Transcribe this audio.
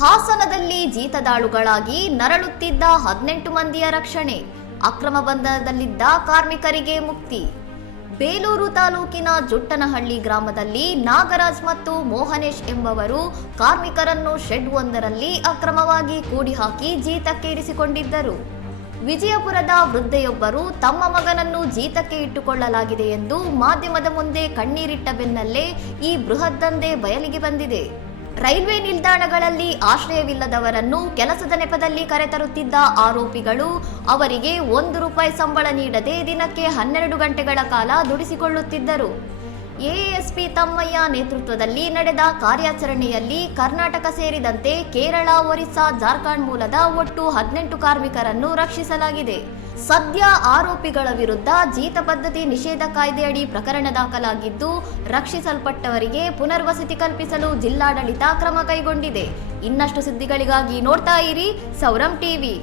ಹಾಸನದಲ್ಲಿ ಜೀತದಾಳುಗಳಾಗಿ ನರಳುತ್ತಿದ್ದ 18 ಮಂದಿಯ ರಕ್ಷಣೆ, ಅಕ್ರಮ ಬಂಧನದಲ್ಲಿದ್ದ ಕಾರ್ಮಿಕರಿಗೆ ಮುಕ್ತಿ. ಬೇಲೂರು ತಾಲೂಕಿನ ಜುಟ್ಟನಹಳ್ಳಿ ಗ್ರಾಮದಲ್ಲಿ ನಾಗರಾಜ್ ಮತ್ತು ಮೋಹನೇಶ್ ಎಂಬವರು ಕಾರ್ಮಿಕರನ್ನು ಶೆಡ್ ಒಂದರಲ್ಲಿ ಅಕ್ರಮವಾಗಿ ಕೂಡಿ ಹಾಕಿ ಜೀತಕ್ಕೆ ಇರಿಸಿಕೊಂಡಿದ್ದರು. ವಿಜಯಪುರದ ವೃದ್ಧೆಯೊಬ್ಬರು ತಮ್ಮ ಮಗನನ್ನು ಜೀತಕ್ಕೆ ಇಟ್ಟುಕೊಳ್ಳಲಾಗಿದೆ ಎಂದು ಮಾಧ್ಯಮದ ಮುಂದೆ ಕಣ್ಣೀರಿಟ್ಟ ಬೆನ್ನಲ್ಲೇ ಈ ಬೃಹತ್ ದಂಧೆ ಬಯಲಿಗೆ ಬಂದಿದೆ. ರೈಲ್ವೆ ನಿಲ್ದಾಣಗಳಲ್ಲಿ ಆಶ್ರಯವಿಲ್ಲದವರನ್ನು ಕೆಲಸದ ನೆಪದಲ್ಲಿ ಕರೆತರುತ್ತಿದ್ದ ಆರೋಪಿಗಳು ಅವರಿಗೆ ₹1 ಸಂಬಳ ನೀಡದೆ ದಿನಕ್ಕೆ 12 ಗಂಟೆಗಳ ಕಾಲ ದುಡಿಸಿಕೊಳ್ಳುತ್ತಿದ್ದರು. ಎಎಸ್ಪಿ ತಮ್ಮಯ್ಯ ನೇತೃತ್ವದಲ್ಲಿ ನಡೆದ ಕಾರ್ಯಾಚರಣೆಯಲ್ಲಿ ಕರ್ನಾಟಕ ಸೇರಿದಂತೆ ಕೇರಳ, ಒರಿಸ್ಸಾ, ಜಾರ್ಖಂಡ್ ಮೂಲದ ಒಟ್ಟು 18 ಕಾರ್ಮಿಕರನ್ನು ರಕ್ಷಿಸಲಾಗಿದೆ. ಸದ್ಯ ಆರೋಪಿಗಳ ವಿರುದ್ಧ ಜೀತ ಪದ್ಧತಿ ನಿಷೇಧ ಕಾಯ್ದೆಯಡಿ ಪ್ರಕರಣ ದಾಖಲಾಗಿದ್ದು, ರಕ್ಷಿಸಲ್ಪಟ್ಟವರಿಗೆ ಪುನರ್ವಸತಿ ಕಲ್ಪಿಸಲು ಜಿಲ್ಲಾಡಳಿತ ಕ್ರಮ ಕೈಗೊಂಡಿದೆ. ಇನ್ನಷ್ಟು ಸುದ್ದಿಗಳಿಗಾಗಿ ನೋಡ್ತಾ ಇರಿ ಸೌರಂ ಟಿವಿ.